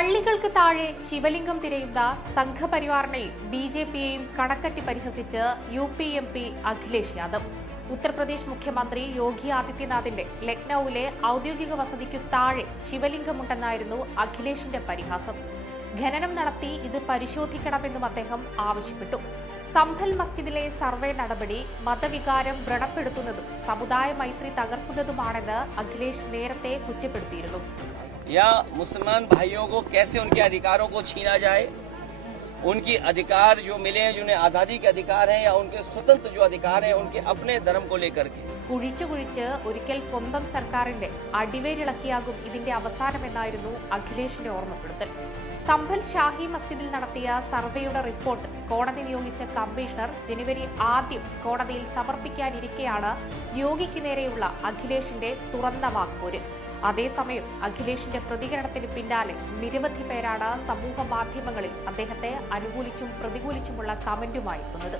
പള്ളികൾക്ക് താഴെ ശിവലിംഗം തിരയുന്ന സംഘപരിവാറിനെയും ബി.ജെ.പിയെയും കണക്കറ്റി പരിഹസിച്ച് UP MP അഖിലേഷ് യാദവ്. ഉത്തർപ്രദേശ് മുഖ്യമന്ത്രി യോഗി ആദിത്യനാഥിന്റെ ലക്നൌവിലെ ഔദ്യോഗിക വസതിക്കു താഴെ ശിവലിംഗമുണ്ടെന്നായിരുന്നു അഖിലേഷിന്റെ പരിഹാസം. ഖനനം നടത്തി ഇത് പരിശോധിക്കണമെന്നും അദ്ദേഹം ആവശ്യപ്പെട്ടു. സംഭൽ മസ്ജിദിലെ സർവേ നടപടി മതവികാരം വ്രണപ്പെടുത്തുന്നതും സമുദായ മൈത്രി തകർക്കുന്നതുമാണെന്ന് അഖിലേഷ് നേരത്തെ കുറ്റപ്പെടുത്തിയിരുന്നു. या मुसलमान भाइयों को कैसे उनके अधिकारों को छीना जाए, उनकी अधिकार जो मिले हैं, जिन्हें आजादी के अधिकार हैं या उनके स्वतंत्र जो अधिकार हैं, उनके अपने धर्म को लेकर के കുഴിച്ചു ഒരിക്കൽ സ്വന്തം സർക്കാരിന്റെ അടിവേരിളക്കിയാകും ഇതിന്റെ അവസാനമെന്നായിരുന്നു അഖിലേഷിന്റെ ഓർമ്മപ്പെടുത്തൽ. സംഭൽ ഷാഹി മസ്ജിദിൽ നടത്തിയ സർവേയുടെ റിപ്പോർട്ട് കോടതി നിയോഗിച്ച കമ്മീഷണർ ജനുവരി 1 കോടതിയിൽ സമർപ്പിക്കാനിരിക്കെയാണ് യോഗിക്ക് നേരെയുള്ള അഖിലേഷിന്റെ തുറന്ന വാക്പോര്. അതേസമയം അഖിലേഷിന്റെ പ്രതികരണത്തിന് പിന്നാലെ നിരവധി പേരാണ് സമൂഹ മാധ്യമങ്ങളിൽ അദ്ദേഹത്തെ അനുകൂലിച്ചും പ്രതികൂലിച്ചുമുള്ള കമന്റുമായി എത്തുന്നത്.